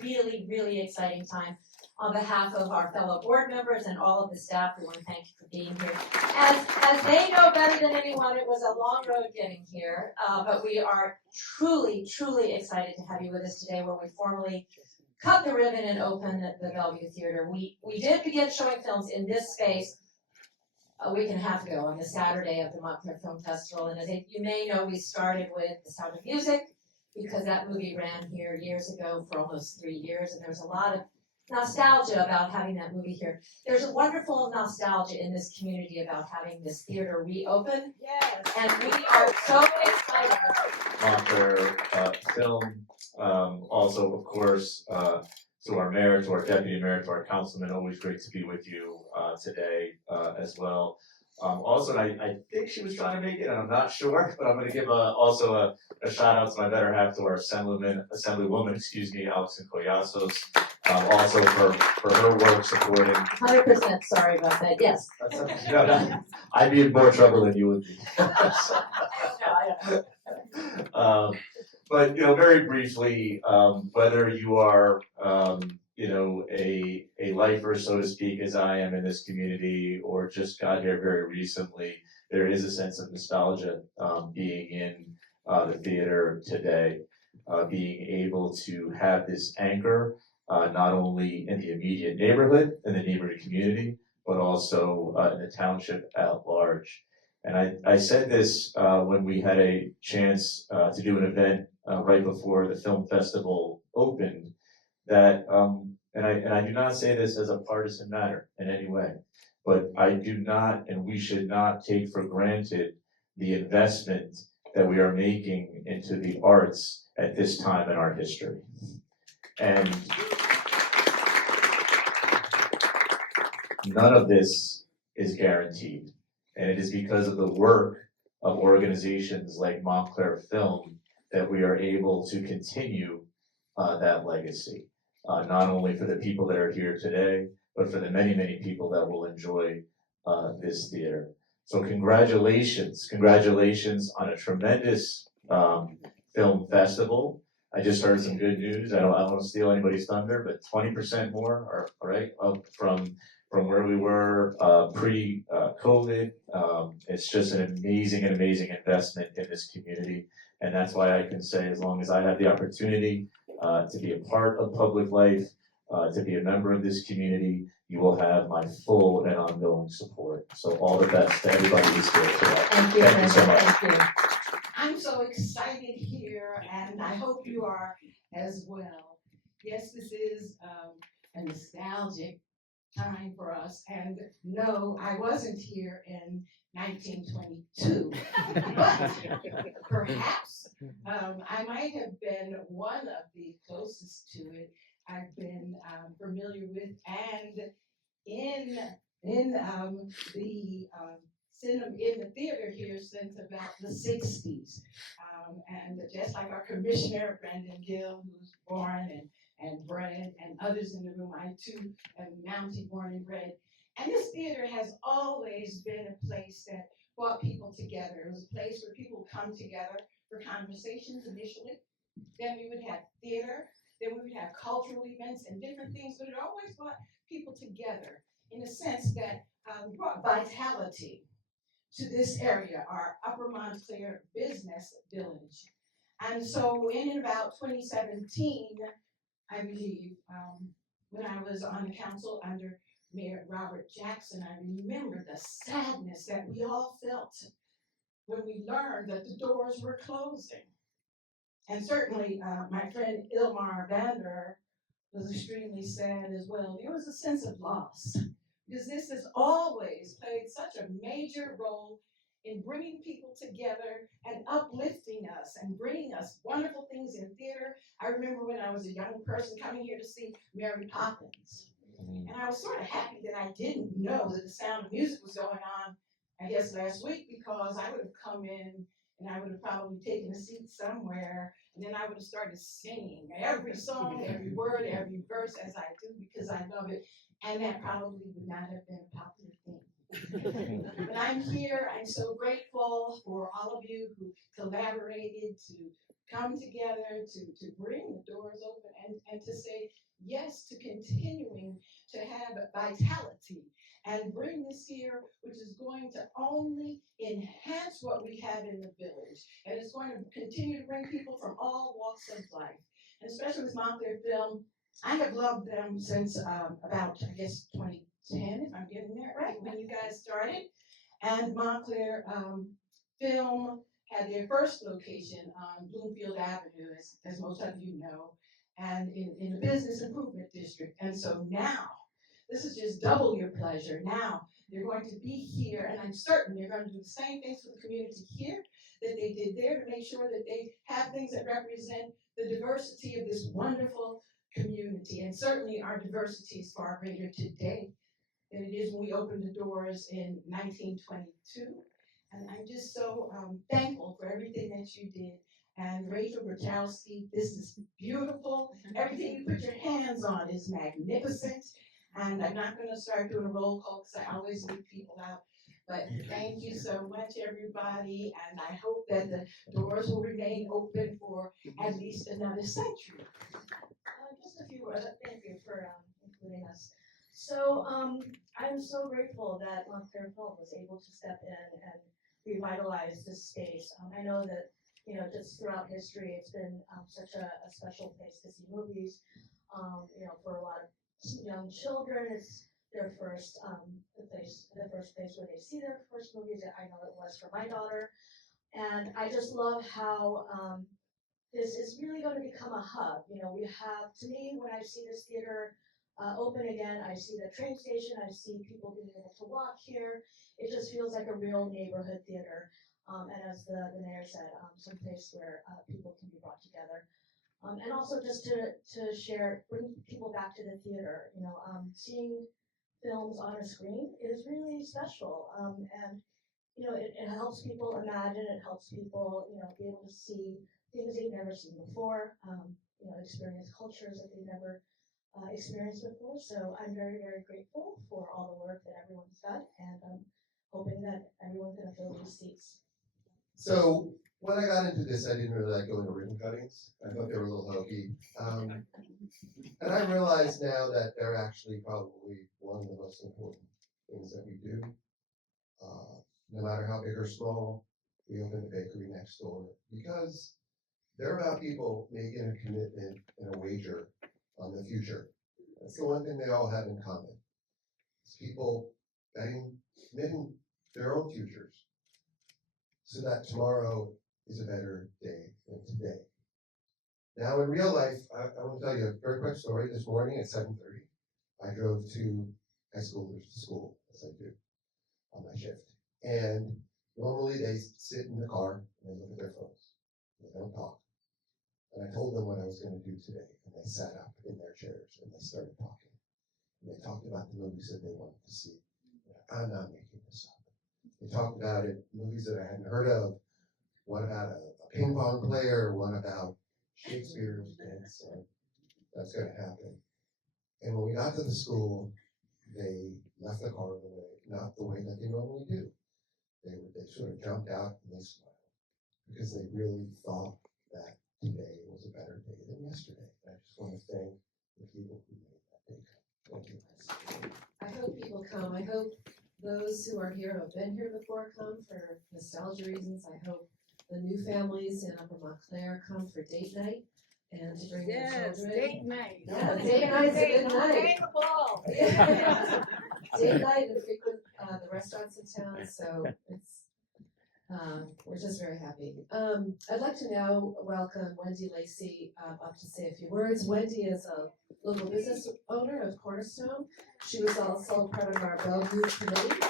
really, really exciting time. On behalf of our fellow board members and all of the staff, we want to thank you for being here. As they know better than anyone, it was a long road getting here, but we are truly, truly excited to have you with us today, where we formally cut the ribbon and open the Bellevue Theater. We did begin showing films in this space a week and a half ago on the Saturday of the Montclair Film Festival, and as you may know, we started with The Sound of Music because that movie ran here years ago for almost 3 years, and there was a lot of nostalgia about having that movie here. There's a wonderful nostalgia in this community about having this theater reopen. Yes. And we are so excited. Montclair film, also, of course, to our mayor, to our deputy mayor, to our councilman, always great to be with you today as well. Also, I think she was trying to make it, and I'm not sure, but I'm going to give also a shout out to my better half, to our assemblywoman, Alison Collasos, also for her work supporting. 100% sorry about that. Yes. That's okay. No, I'd be in more trouble than you would be. I don't know. But very briefly, whether you are a lifer, so to speak, as I am in this community, or just got here very recently, there is a sense of nostalgia being in the theater today, being able to have this anchor not only in the immediate neighborhood, in the neighborhood community, but also in the township at large. And I said this when we had a chance to do an event right before the film festival opened, that, and I do not say this as a partisan matter in any way, but I do not, and we should not take for granted the investment that we are making into the arts at this time in our history. And none of this is guaranteed. And it is because of the work of organizations like Montclair Film that we are able to continue that legacy, not only for the people that are here today, but for the many, many people that will enjoy this theater. So congratulations on a tremendous film festival. I just heard some good news. I don't want to steal anybody's thunder, but 20% more, up from where we were pre-COVID. It's just an amazing investment in this community. And that's why I can say, as long as I have the opportunity to be a part of public life, to be a member of this community, you will have my full and ongoing support. So all the best to everybody who's here today. Thank you so much. Thank you. I'm so excited here, and I hope you are as well. Yes, this is a nostalgic time for us, and no, I wasn't here in 1922, but perhaps I might have been one of the closest to it. I've been familiar with and in the theater here since about the 60s. And just like our commissioner, Brandon Gill, who's born and bred, and others in the room, I too am Mountie, born and bred. And this theater has always been a place that brought people together. It was a place where people come together for conversations initially. Then we would have theater. Then we would have cultural events and different things, but it always brought people together in the sense that brought vitality to this area, our Upper Montclair Business Village. And so in about 2017, I believe, when I was on the council under Mayor Robert Jackson, I remember the sadness that we all felt when we learned that the doors were closing. And certainly my friend Ilmar Vander was extremely sad as well. There was a sense of loss, because this has always played such a major role in bringing people together and uplifting us and bringing us wonderful things in theater. I remember when I was a young person coming here to see Mary Poppins. And I was sort of happy that I didn't know that The Sound of Music was going on, I guess, last week, because I would have come in and I would have probably taken a seat somewhere, and then I would have started singing every song, every word, every verse as I do, because I love it. And that probably would not have been a popular thing. But I'm here, I'm so grateful for all of you who collaborated to come together, to bring the doors open and to say yes to continuing to have vitality and bring this here, which is going to only enhance what we have in the village. And it's going to continue to bring people from all walks of life. And especially with Montclair Film, I have loved them since about, I guess, 2010, if I'm getting that right, when you guys started. And Montclair Film had their first location on Bloomfield Avenue, as most of you know, and in the Business Improvement District. And so now, this is just double your pleasure. Now, they're going to be here, and I'm certain they're going to do the same things for the community here that they did there to make sure that they have things that represent the diversity of this wonderful community. And certainly our diversity is far greater today than it is when we opened the doors in 1922. And I'm just so thankful for everything that you did. And Rachel Bertowski, this is beautiful. Everything you put your hands on is magnificent. And I'm not going to start doing a roll call because I always leave people out. But thank you so much, everybody. And I hope that the doors will remain open for at least another century. Just a few words. Thank you for including us. So I'm so grateful that Montclair Film was able to step in and revitalize this space. I know that just throughout history, it's been such a special place to see movies. For a lot of young children, it's their first the first place where they see their first movies. I know it was for my daughter, and I just love how this is really going to become a hub. We have, to me, when I see this theater open again, I see the train station, I see people being able to walk here. It just feels like a real neighborhood theater. And as the mayor said, some place where people can be brought together. And also just to share, bring people back to the theater. Seeing films on a screen is really special. And it helps people imagine, it helps people, be able to see things they've never seen before, experience cultures that they've never experienced before. So I'm very, very grateful for all the work that everyone's done, and I'm hoping that everyone's going to fill these seats. So when I got into this, I didn't really like going to ribbon cuttings. I thought they were a little hokey. And I realize now that they're actually probably one of the most important things that we do. No matter how big or small, we open the bakery next door because they're about people making a commitment and a wager on the future. That's the one thing they all have in common. It's people committing their own futures so that tomorrow is a better day than today. Now in real life, I want to tell you a very quick story. This morning at 7:30, I drove two high schoolers to school, as I do on my shift. And normally they sit in the car and they look at their phones. They don't talk. And I told them what I was going to do today. And they sat up in their chairs and they started talking. And they talked about the movies that they wanted to see. I'm not making this up. They talked about it, movies that I hadn't heard of. One about a ping pong player, one about Shakespeare's dance. So that's going to happen. And when we got to the school, they left the car not the way that they normally do. They sort of jumped out and they smiled because they really thought that today was a better day than yesterday. And I just want to thank the people who made that day come. Thank you. I hope people come. I hope those who are here who have been here before come for nostalgia reasons. I hope the new families in Upper Montclair come for date night and to bring their children. Date night. Yeah, date night's a good night. Hang the ball. Yeah. Date night and frequent the restaurants in town, so it's we're just very happy. I'd like to now welcome Wendy Lacey up to say a few words. Wendy is a local business owner of Cornerstone. She was also part of our Bellevue committee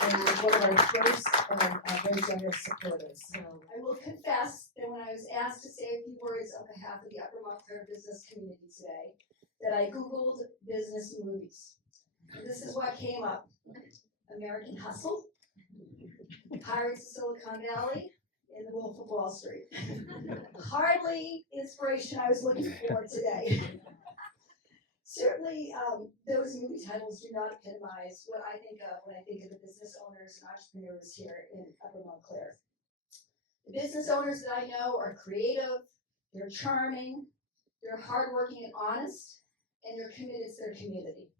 and one of our first very generous supporters. So, I will confess that when I was asked to say a few words on behalf of the Upper Montclair business community today, that I Googled business movies. And this is what came up. American Hustle, Pirates of Silicon Valley, and The Wolf of Wall Street. Hardly inspiration I was looking for today. certainly, those movie titles do not epitomize what I think of when I think of the business owners and entrepreneurs here in Upper Montclair. The business owners that I know are creative, they're charming, they're hardworking and honest, and they're committed to their community.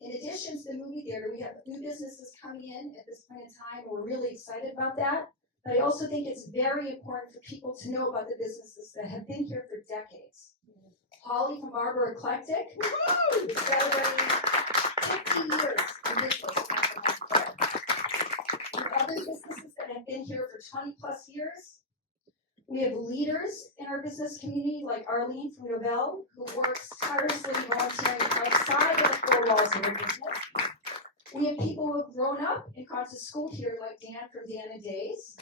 In addition to the movie theater, we have new businesses coming in at this point in time, and we're really excited about that. But I also think it's very important for people to know about the businesses that have been here for decades. Holly from Arbor Eclectic is celebrating 50 years in business. We have other businesses that have been here for 20 plus years. We have leaders in our business community like Arlene from Novell, who works tirelessly volunteering outside of the four walls of her business. We have people who have grown up and gone to school here, like Dan from Dan and Days.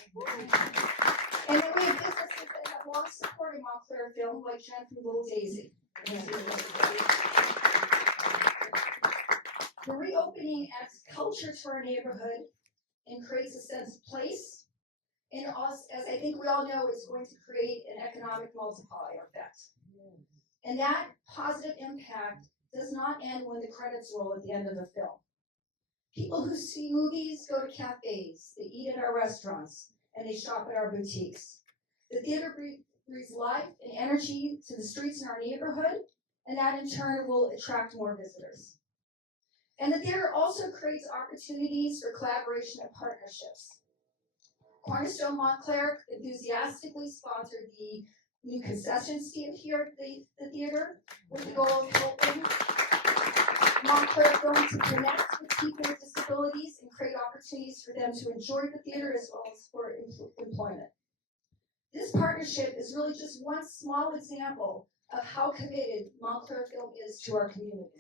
And then we have businesses that have long supported Montclair Film, like Jen from Little Daisy. The reopening adds culture to our neighborhood and creates a sense of place. And as I think we all know, it's going to create an economic multiplier effect. And that positive impact does not end when the credits roll at the end of the film. People who see movies go to cafes, they eat at our restaurants, and they shop at our boutiques. The theater breathes life and energy to the streets in our neighborhood, and that in turn will attract more visitors. And the theater also creates opportunities for collaboration and partnerships. Cornerstone Montclair enthusiastically sponsored the new concession stand here at the theater with the goal of helping Montclair Film to connect with people with disabilities and create opportunities for them to enjoy the theater as well as for employment. This partnership is really just one small example of how committed Montclair Film is to our community.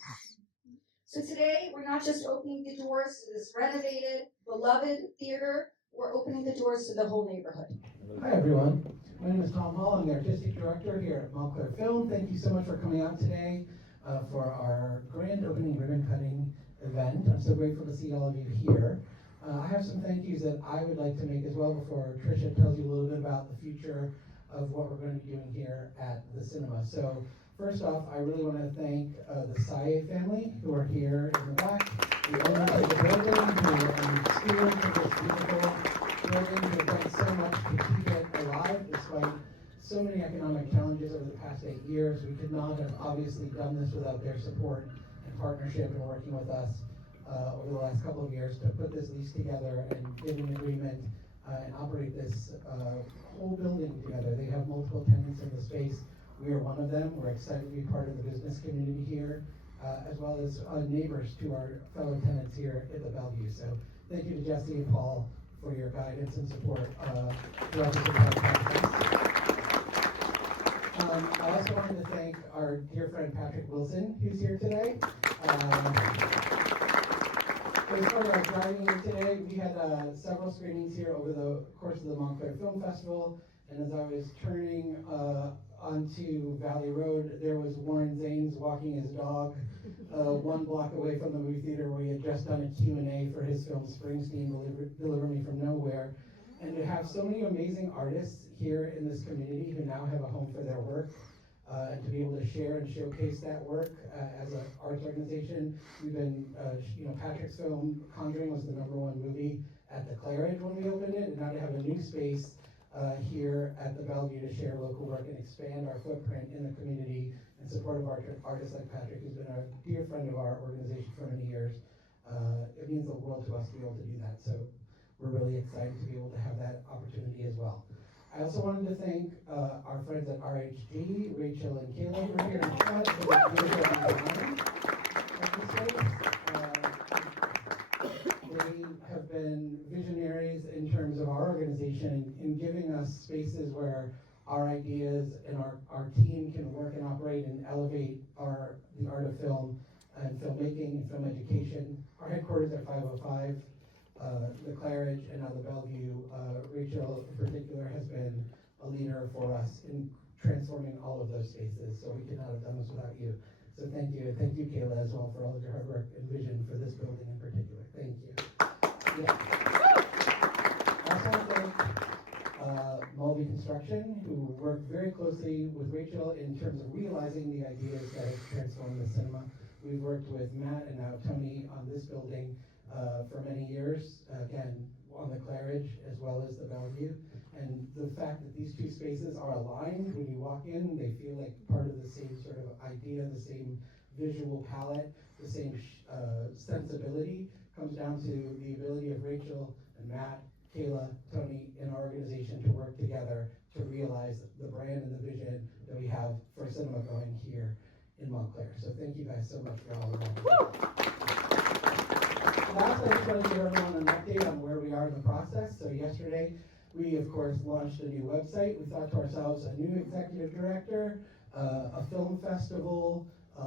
So today, we're not just opening the doors to this renovated, beloved theater, we're opening the doors to the whole neighborhood. Hi everyone, my name is Tom Hall. I'm the Artistic Director here at Montclair Film. Thank you so much for coming out today for our grand opening ribbon cutting event. I'm so grateful to see all of you here. I have some thank yous that I would like to make as well before Tricia tells you a little bit about the future of what we're going to be doing here at the cinema. So first off, I really want to thank the Saye family who are here in the back, the owners of the building, who are stewards of this beautiful building, who have done so much to keep it alive despite so many economic challenges over the past 8 years. We could not have obviously done this without their support and partnership and working with us over the last couple of years to put this lease together and get an agreement and operate this whole building together. They have multiple tenants in the space. We are one of them. We're excited to be part of the business community here, as well as neighbors to our fellow tenants here at the Bellevue. So thank you to Jesse and Paul for your guidance and support throughout this entire process. I also wanted to thank our dear friend Patrick Wilson, who's here today. As part of our driving in today, we had several screenings here over the course of the Montclair Film Festival, and as I was turning onto Valley Road, there was Warren Zanes walking his dog 1 block away from the movie theater where he had just done a Q&A for his film Springsteen, Deliver Me From Nowhere. And to have so many amazing artists here in this community who now have a home for their work, and to be able to share and showcase that work as an arts organization. We've been, Patrick's film, Conjuring, was the #1 movie at the Claridge when we opened it, and now to have a new space here at the Bellevue to share local work and expand our footprint in the community in support of artists like Patrick, who's been a dear friend of our organization for many years. It means the world to us to be able to do that, so we're really excited to be able to have that opportunity as well. I also wanted to thank our friends at RHG, Rachel and Caleb, who are here in front for the beautiful design of the space. They have been visionaries in terms of our organization in giving us spaces where our ideas and our team can work and operate and elevate the art of film and filmmaking and film education. Our headquarters at 505. The Claridge and now the Bellevue. Rachel in particular has been a leader for us in transforming all of those spaces, so we could not have done this without you. So thank you, and thank you, Kayla, as well, for all of your hard work and vision for this building in particular. Thank you. Yeah. I also want to thank Mulvey Construction, who worked very closely with with Rachel in terms of realizing the ideas that have transformed the cinema. We've worked with Matt and now Tony on this building for many years, again, on the Claridge as well as the Bellevue. And the fact that these two spaces are aligned, when you walk in, they feel like part of the same sort of idea, the same visual palette, the same sensibility, comes down to the ability of Rachel and Matt, Kayla, Tony, and our organization to work together to realize the brand and the vision that we have for cinema going here in Montclair. So thank you guys so much for all of that. Last, I just want to give everyone an update on where we are in the process. So yesterday, we of course launched a new website. We thought to ourselves, a new executive director, a film festival,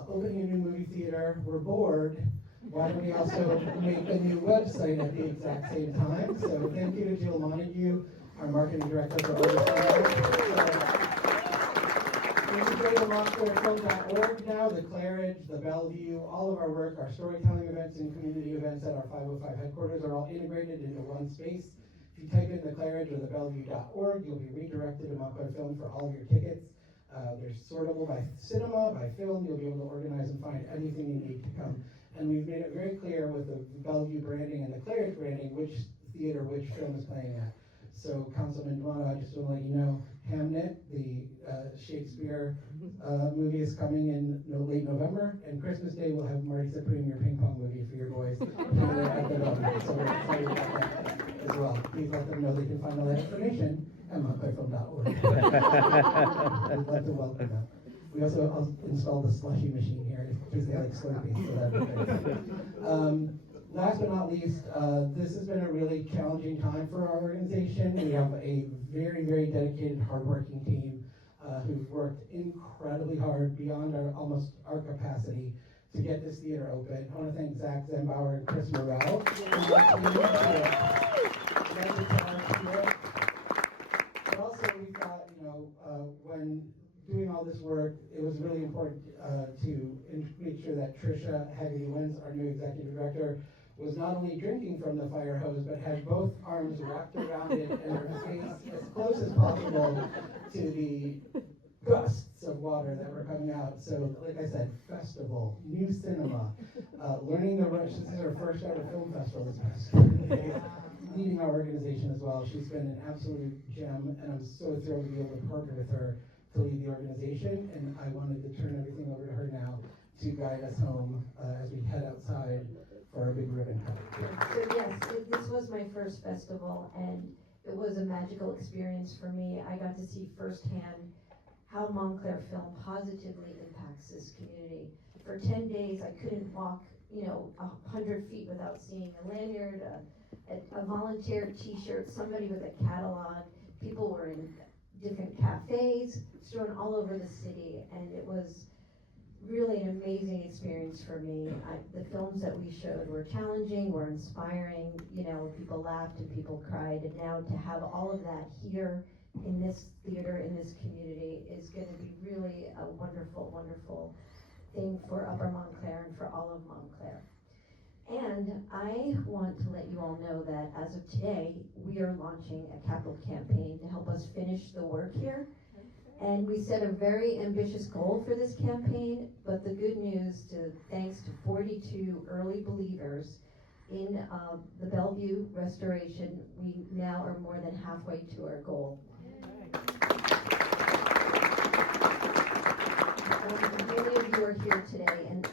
opening a new movie theater. We're bored. Why don't we also make a new website at the exact same time? So thank you to Jill Montague, our marketing director, for overseeing. If you go to montclairfilm.org now, the Claridge, the Bellevue, all of our work, our storytelling events and community events at our 505 headquarters are all integrated into one space. If you type in the Claridge or the Bellevue.org, you'll be redirected to Montclair Film for all of your tickets. They're sortable by cinema, by film. You'll be able to organize and find anything you need to come. And we've made it very clear with the Bellevue branding and the Claridge branding which theater, which film is playing at. So Councilman Duano, I just want to let you know, Hamnet, the Shakespeare movie is coming in late November, and Christmas Day we'll have Marty Supreme, your ping pong movie for your boys here at the Bellevue. So we're excited about that as well. Please let them know they can find all that information at montclairfilm.org. We'd love to welcome them. We also installed a slushy machine here in case they like Slurpees, so that'd be great. Last but not least, this has been a really challenging time for our organization. We have a very, very dedicated, hardworking team who've worked incredibly hard beyond almost our capacity to get this theater open. I want to thank Zach Zembauer and Chris Morrell. But also we thought, when doing all this work, it was really important to make sure that Tricia Haggerty-Wentz, our new executive director, was not only drinking from the fire hose, but had both arms wrapped around it and her face as close as possible to the gusts of water that were coming out. So, like I said, festival, new cinema, learning the rush. This is her first ever film festival this past day. Leading our organization as well. She's been an absolute gem, and I'm so thrilled to be able to partner with her to lead the organization. And I wanted to turn everything over to her now to guide us home as we head outside for our big ribbon cutting. So yes, this was my first festival, and it was a magical experience for me. I got to see firsthand how Montclair Film positively impacts this community. For 10 days, I couldn't walk, 100 feet without seeing a lanyard, a volunteer t-shirt, somebody with a catalog. People were in different cafes, strewn all over the city, and it was really an amazing experience for me. The films that we showed were challenging, were inspiring, people laughed and people cried, and now to have all of that here in this theater, in this community, is going to be really a wonderful, wonderful thing for Upper Montclair and for all of Montclair. And I want to let you all know that as of today, we are launching a capital campaign to help us finish the work here. And we set a very ambitious goal for this campaign, but the good news, thanks to 42 early believers in the Bellevue restoration, we now are more than halfway to our goal. Many of you are here today, and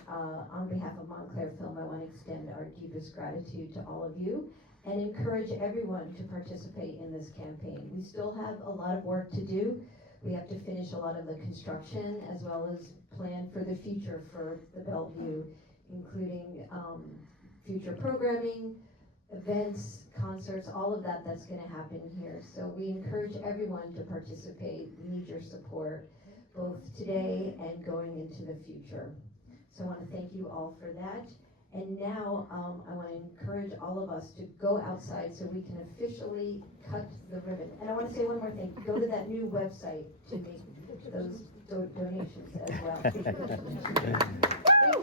on behalf of Montclair Film, I want to extend our deepest gratitude to all of you and encourage everyone to participate in this campaign. We still have a lot of work to do. We have to finish a lot of the construction as well as plan for the future for the Bellevue, including future programming, events, concerts, all of that's going to happen here. So we encourage everyone to participate. We need your support both today and going into the future. So I want to thank you all for that. And now I want to encourage all of us to go outside so we can officially cut the ribbon. And I want to say one more thing. Go to that new website to make those donations as well. Thank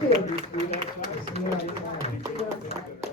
you. See you outside. See you outside.